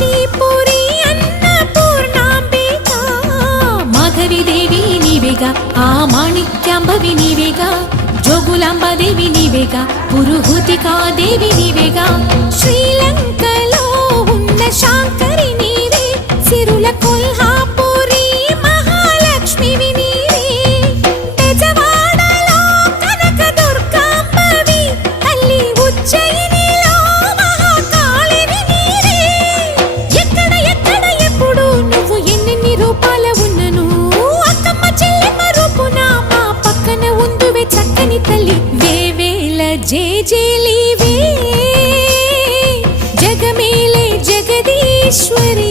కాశీపురి అన్నపూర్ణాంబిక మాధవి దేవి నీవేగా ఆ మాణిక్యాంబవి నీవేగా జోగులాంబదేవి నీవేగా పురుహూతికా దేవి నీవేగా శ్రీలంకలో ఉన్న శాంకరి నీవే సిరుల కొల్హాపురి మహాలక్ష్మివి నీవే బెజవాడలో కనక దుర్గాంబవి తల్లి ఉజ్జయినిలో మహాకాళివి నీవే ఎక్కడ ఎక్కడ ఎప్పుడు నువ్వు ఎన్నెన్ని రూపాల ఉన్నను అక్కమ్మ చెల్లెమ్మ రూపున మా పక్కన ఉందువే చక్కని తల్లి వేవేల జేజేలివే జగమేలే జగదీశ్వరి।